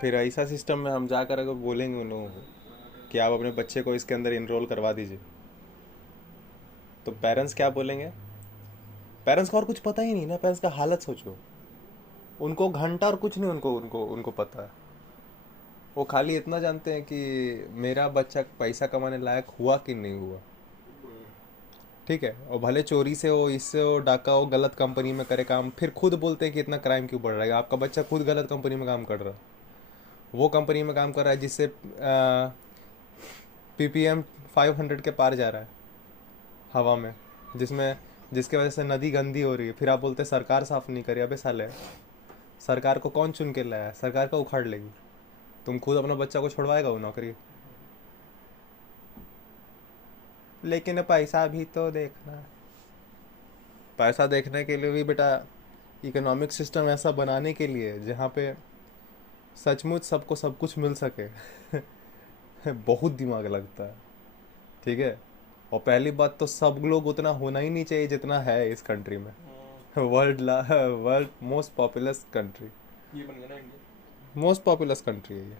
फिर ऐसा सिस्टम में हम जाकर अगर बोलेंगे उन लोगों को कि आप अपने बच्चे को इसके अंदर इनरोल करवा दीजिए, तो पेरेंट्स क्या बोलेंगे? पेरेंट्स को और कुछ पता ही नहीं ना। पेरेंट्स का हालत सोचो, उनको घंटा और कुछ नहीं उनको उनको उनको पता है। वो खाली इतना जानते हैं कि मेरा बच्चा पैसा कमाने लायक हुआ कि नहीं हुआ। ठीक है, और भले चोरी से हो, इससे हो, डाका हो, गलत कंपनी में करे काम, फिर खुद बोलते हैं कि इतना क्राइम क्यों बढ़ रहा है। आपका बच्चा खुद गलत कंपनी में काम कर रहा है, वो कंपनी में काम कर रहा है जिससे पीपीएम 500 के पार जा रहा है हवा में, जिसमें जिसके वजह से नदी गंदी हो रही है। फिर आप बोलते हैं सरकार साफ नहीं करी। अबे साले, सरकार को कौन चुन के लाया है? सरकार का उखाड़ लेगी। तुम खुद अपना बच्चा को छुड़वाएगा वो नौकरी? लेकिन पैसा भी तो देखना है। पैसा देखने के लिए भी बेटा इकोनॉमिक सिस्टम ऐसा बनाने के लिए जहाँ पे सचमुच सबको सब कुछ मिल सके बहुत दिमाग लगता है। ठीक है, और पहली बात तो सब लोग उतना होना ही नहीं चाहिए जितना है इस कंट्री में। World world most populous country, ये बन गया ना इंडिया। मोस्ट पॉपुलस कंट्री है ये।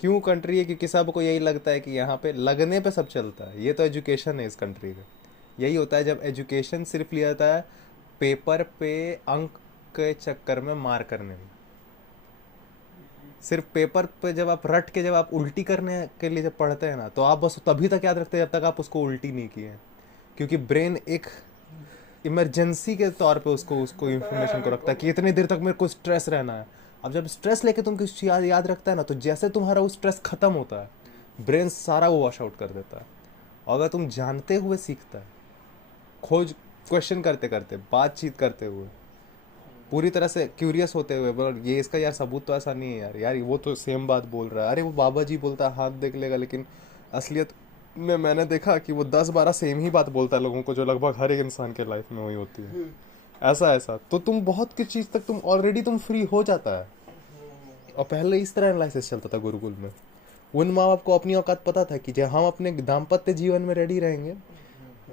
क्यों कंट्री है? क्योंकि सबको यही लगता है कि यहाँ पे लगने पे सब चलता है। ये तो एजुकेशन है इस कंट्री का। यही होता है जब एजुकेशन सिर्फ लिया जाता है पेपर पे अंक के चक्कर में मार करने में। सिर्फ पेपर पे जब आप रट के, जब आप उल्टी करने के लिए जब पढ़ते हैं ना, तो आप बस तभी तक याद रखते हैं जब तक आप उसको उल्टी नहीं किए हैं। क्योंकि ब्रेन एक इमरजेंसी के तौर पे उसको उसको इन्फॉर्मेशन को रखता है कि इतनी देर तक मेरे को स्ट्रेस रहना है। अब जब स्ट्रेस लेके तुम कुछ याद रखता है ना, तो जैसे तुम्हारा वो स्ट्रेस खत्म होता है, ब्रेन सारा वो वॉश आउट कर देता है। और अगर तुम जानते हुए सीखता है, खोज, क्वेश्चन करते करते, बातचीत करते हुए, पूरी तरह से क्यूरियस होते हुए, बोल ये इसका यार सबूत तो ऐसा नहीं है यार, यार वो तो सेम बात बोल रहा है, अरे वो बाबा जी बोलता है हाथ देख लेगा, लेकिन असलियत में मैंने देखा कि वो 10-12 सेम ही बात बोलता है लोगों को, जो लगभग हर एक इंसान के लाइफ में वही होती है। ऐसा ऐसा तो तुम बहुत किस चीज़ तक तुम ऑलरेडी तुम फ्री हो जाता है। और पहले इस तरह एनालिसिस चलता था गुरुकुल में। उन माँ बाप को अपनी औकात पता था कि जब हम अपने दाम्पत्य जीवन में रेडी रहेंगे,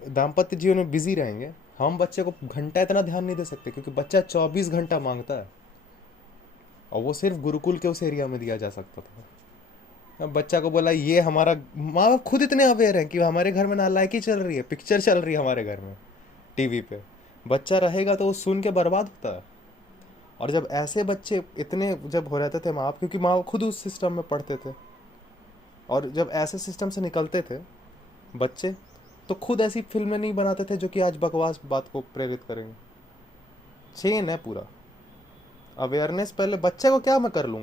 दाम्पत्य जीवन में बिजी रहेंगे, हम बच्चे को घंटा इतना ध्यान नहीं दे सकते, क्योंकि बच्चा 24 घंटा मांगता है, और वो सिर्फ गुरुकुल के उस एरिया में दिया जा सकता था। अब बच्चा को बोला ये हमारा, माँ बाप खुद इतने अवेयर हैं कि हमारे घर में नालायकी चल रही है, पिक्चर चल रही है हमारे घर में टीवी पे, बच्चा रहेगा तो वो सुन के बर्बाद होता है। और जब ऐसे बच्चे इतने जब हो रहते थे माँ बाप, क्योंकि माँ बाप खुद उस सिस्टम में पढ़ते थे, और जब ऐसे सिस्टम से निकलते थे बच्चे, तो खुद ऐसी फिल्में नहीं बनाते थे जो कि आज बकवास बात को प्रेरित करेंगे। चेन है पूरा। अवेयरनेस पहले बच्चे को क्या मैं कर लूँगा।